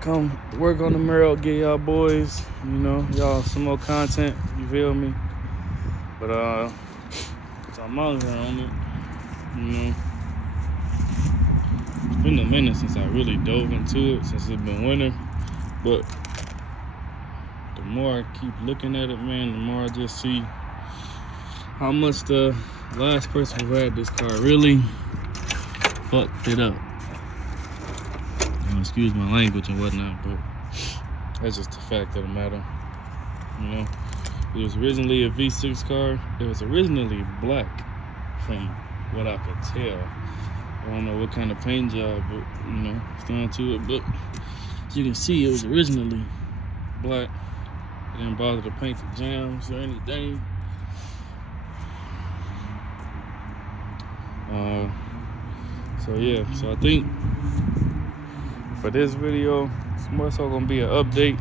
come work on the mural, get y'all boys, you know, y'all some more content, you feel me? But so I'm out here on it, you know. It's been a minute since I really dove into it, since it's been winter, but the more I keep looking at it, man, the more I just see how much the last person who had this car really fucked it up. Excuse my language and whatnot, but that's just the fact of the matter. You know, it was originally a V6 car. It was originally black, from what I could tell. I don't know what kind of paint job, but you know, it's down to it. But as you can see, it was originally black. I didn't bother to paint the jams or anything. So yeah, so I think for this video, it's more so gonna be an update,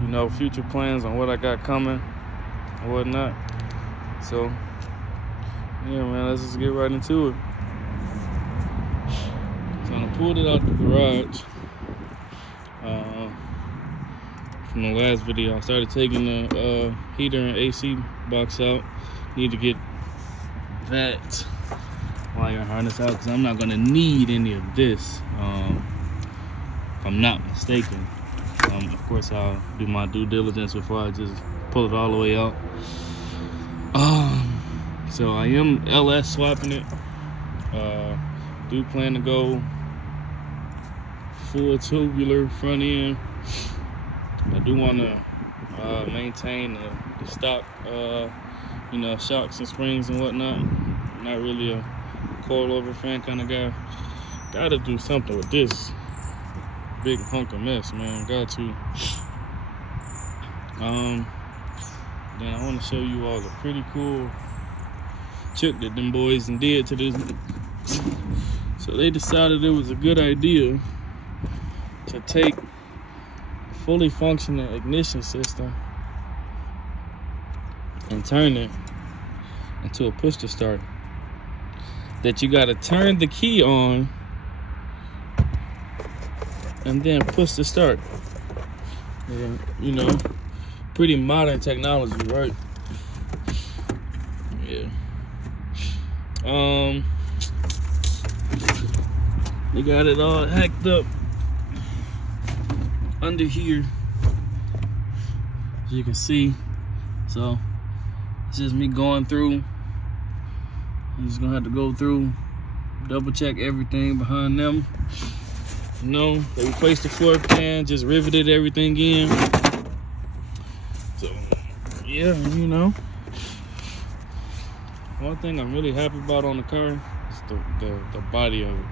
you know, future plans on what I got coming and whatnot. So yeah, man, let's just get right into it. So I pulled it out the garage. From the last video, I started taking the heater and AC box out. Need to get that wire harness out because I'm not gonna need any of this. If I'm not mistaken. Of course, I'll do my due diligence before I just pull it all the way out. So I am LS swapping it. Do plan to go full tubular front end. I do want to maintain the stock, you know, shocks and springs and whatnot. Not really a coilover fan kind of guy. Gotta do something with this big hunk of mess, man. Got to. Then I want to show you all the pretty cool trick that them boys did to this. So they decided it was a good idea to take a fully functioning ignition system and turn it into a push to start. That you gotta turn the key on and then push to start. Yeah, you know, pretty modern technology, right? Yeah. They got it all hacked up under here, as you can see. So it's just me going through. I'm just gonna have to go through, double check everything behind them. You know, they replaced the floor pan, just riveted everything in. So yeah, you know, one thing I'm really happy about on the car is the body of it.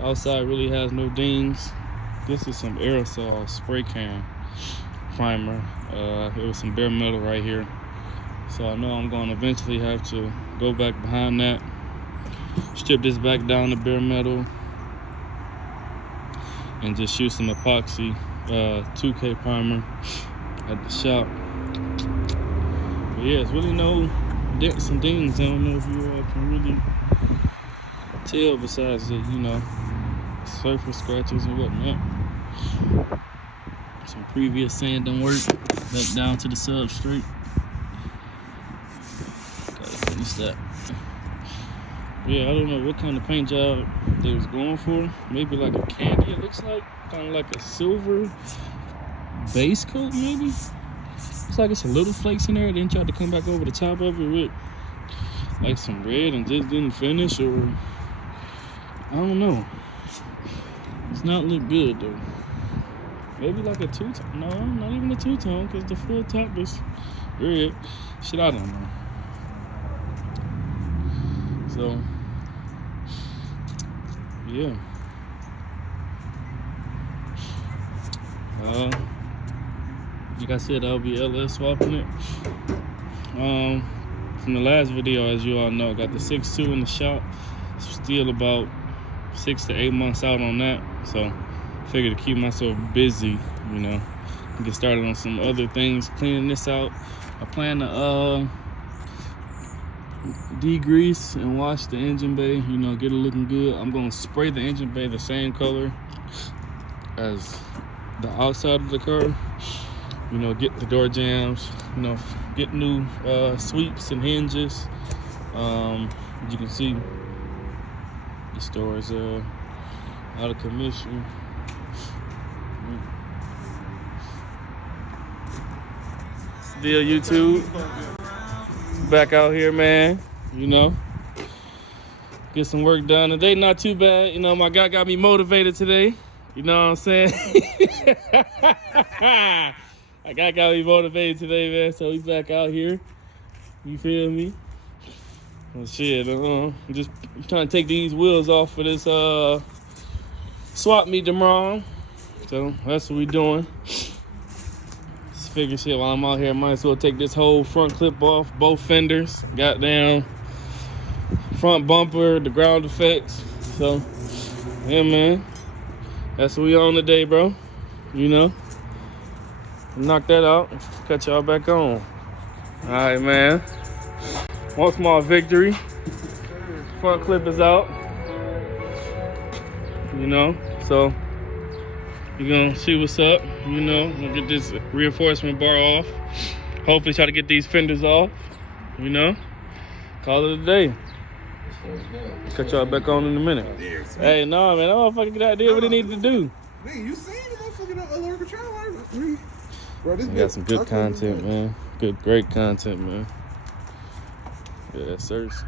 Outside really has no dings. This is some aerosol spray can primer. It was some bare metal right here. So I know I'm gonna eventually have to go back behind that, strip this back down to bare metal, and just shoot some epoxy 2K primer at the shop. But yeah, it's really no dents and dings. I don't know if you all can really tell besides the, you know, surface scratches and whatnot. Some previous sanding work back down to the substrate. Gotta finish that. Yeah, I don't know what kind of paint job they was going for. Maybe like a candy, it looks like. Kind of like a silver base coat, maybe. Looks like it's a little flakes in there. Then tried to come back over the top of it with like some red and just didn't finish, or I don't know. It's not look good though. Maybe like a two-tone. No, not even a two-tone, because the full top is red. Shit, I don't know. So yeah. Like I said, I'll be LS swapping it. From the last video, as you all know, got the 6.2 in the shop. Still about 6 to 8 months out on that. So figured to keep myself busy, you know, and get started on some other things, cleaning this out. I plan to degrease and wash the engine bay, you know, get it looking good. I'm gonna spray the engine bay the same color as the outside of the car. You know, get the door jambs. You know, get new sweeps and hinges. As you can see, this door is out of commission. Still YouTube. Back out here, man. You know, get some work done today. Not too bad. You know, my guy got me motivated today. You know what I'm saying? My guy got me motivated today, man. So we back out here. You feel me? Well, shit, I'm just trying to take these wheels off for this swap meet tomorrow. So that's what we doing. Just figure shit while I'm out here, might as well take this whole front clip off, both fenders, goddamn front bumper, the ground effects. So yeah, man, that's what we on today, bro. You know, knock that out. Catch y'all back on. All right, man. One small victory. Front clip is out. You know, so you're gonna see what's up. You know, we'll get this reinforcement bar off. Hopefully try to get these fenders off. You know, call it a day. Catch y'all back on in a minute. Hey, no, man, that motherfucker got idea what he needed to do. Man, you seen the motherfucking alert control light? Bro, this got some good content, man. Great content, man. Yeah, sirs.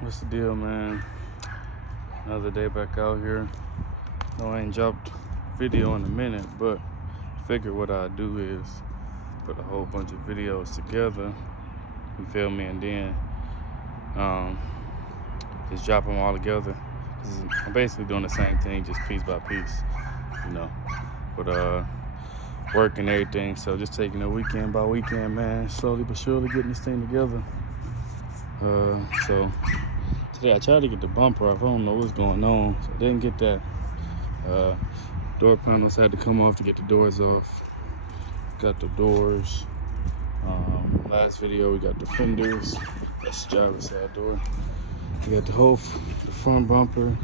What's the deal, man? Another day back out here. No, I ain't dropped video in a minute, but I figured what I do is put a whole bunch of videos together. You feel me? And then just drop them all together. I'm basically doing the same thing, just piece by piece, you know. But work and everything, so just taking it weekend by weekend, man. Slowly but surely getting this thing together. So today I tried to get the bumper off. I don't know what's going on, so I didn't get that. Door panels had to come off to get the doors off. Got the doors. Last video we got the fenders. That's the driver's side door. We got the front bumper,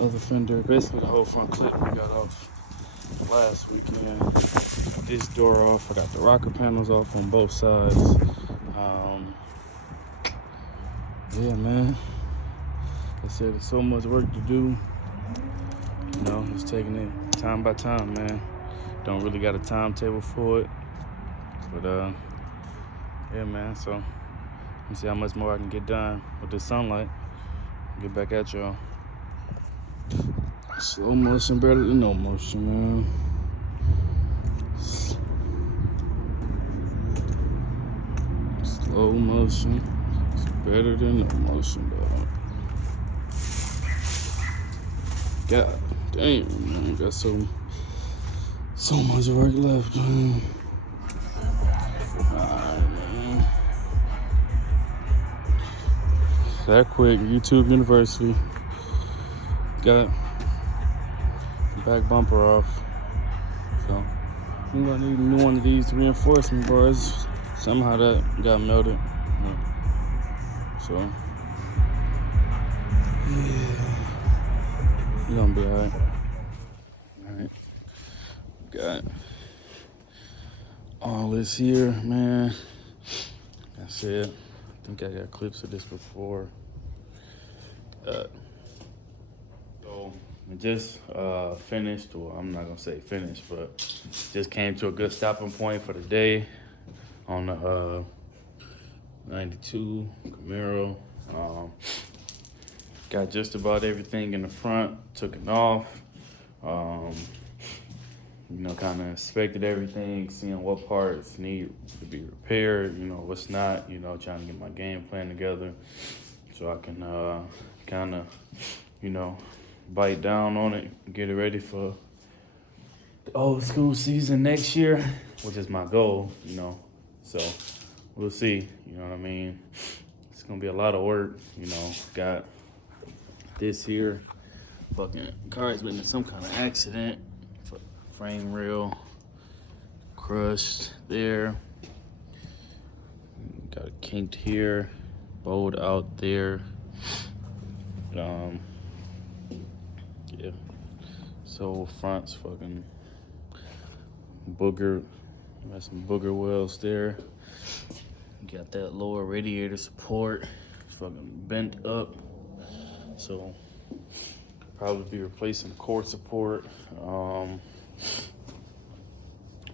other fender, basically the whole front clip we got off last weekend. Got this door off. I got the rocker panels off on both sides. Yeah, man. I said there's so much work to do. You know, just taking it time by time, man. Don't really got a timetable for it. But yeah, man, so let me see how much more I can get done with this sunlight. Get back at y'all. Slow motion better than no motion, man. Slow motion is better than no motion, dog. God damn, man, got so much work left, man. That quick, YouTube University. Got the back bumper off. So I'm gonna need a new one of these reinforcement bars. Somehow that got melted. So yeah, we're gonna be alright. Alright. Got all this here, man. That's it. I think I got clips of this before. So I just finished, well, I'm not gonna say finished, but just came to a good stopping point for the day on the 92 Camaro. Got just about everything in the front, took it off. You know, kind of inspected everything, seeing what parts need to be repaired, you know, what's not, you know, trying to get my game plan together so I can kind of, you know, bite down on it, get it ready for the old school season next year, which is my goal, you know. So we'll see, you know what I mean? It's gonna be a lot of work, you know. Got this here, fucking car's been in some kind of accident. Frame rail crushed there. Got it kinked here, bowed out there. Yeah. whole front's fucking boogered. Got some booger wells there. Got that lower radiator support. It's fucking bent up. So probably be replacing the core support.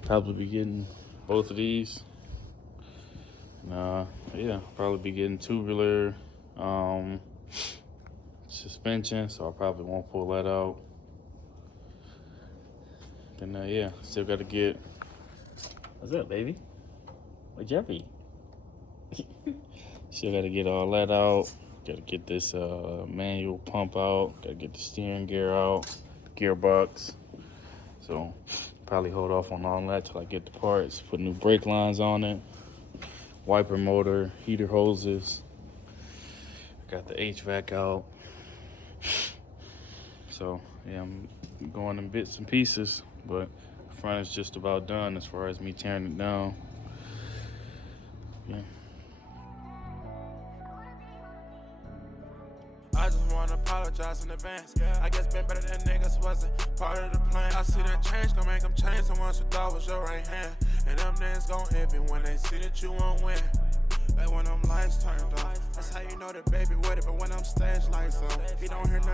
Probably be getting both of these. Yeah, probably be getting tubular suspension, so I probably won't pull that out. Then yeah, still got to get. What's up, baby? What's up, baby? Still got to get all that out. Got to get this manual pump out. Got to get the steering gear out, gearbox. So probably hold off on all that till I get the parts. Put new brake lines on it. Wiper motor, heater hoses. Got the HVAC out. So yeah, I'm going in bits and pieces, but the front is just about done as far as me tearing it down. Yeah. I just wanna apologize in advance. I guess been better than niggas wasn't part of the plan. I see that change gon' make them change the ones who thought was your right hand. And them niggas gon' envy when they see that you won't win. Like when them lights turned off, that's how you know that baby with it. But when them stage lights on, he don't hear nothing.